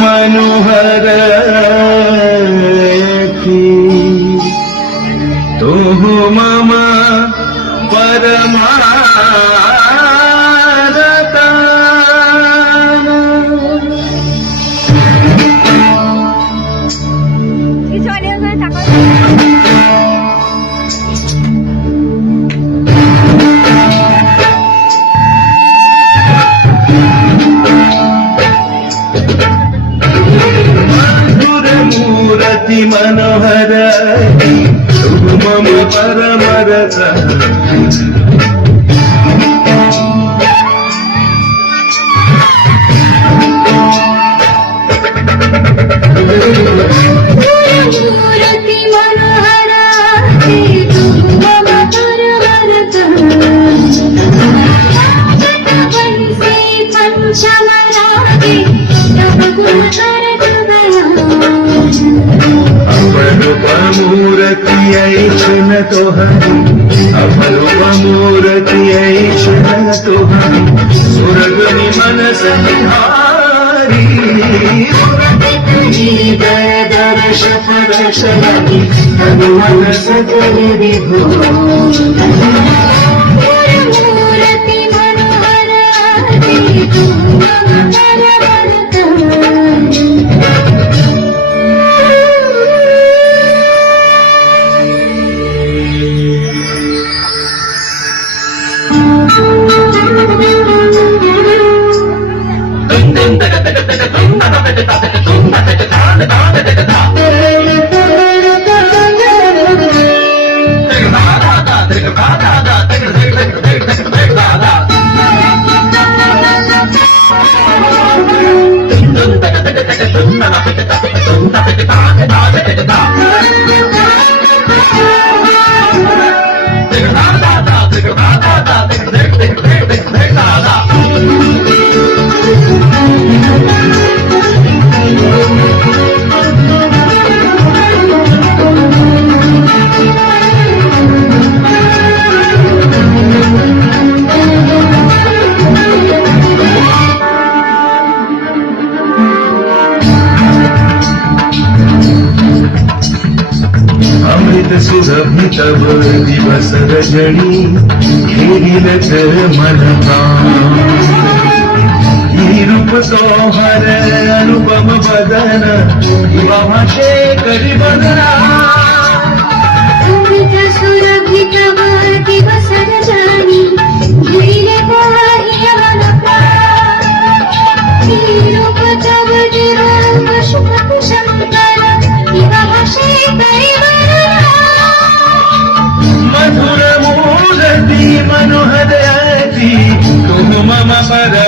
मनोहर तुम मम परमारता मूर्ति मनोहर तुम मम परमरता मूर्ति मनोहर तुम मम परमरता जगवंशे पंचमरागे तव गुण मूर्ति ऐशन तो अपरूप मूर्ति ऐशन तो सुरग मन संहारी दर्श परश मन सकल विभो मूर्ति मनोहर तुम मम परमरता अमृत सुरभि तब दिवस रजनी घेरिल मन रूप तोहर अनुपम बदन भाषे करी बदना अमृत सुरभि तब दिवस रजनी घेरिल मन रूप तब दिव्य शुभ शंकर भाषे करी मधुर मूर्ति मनोहर तुम मम पर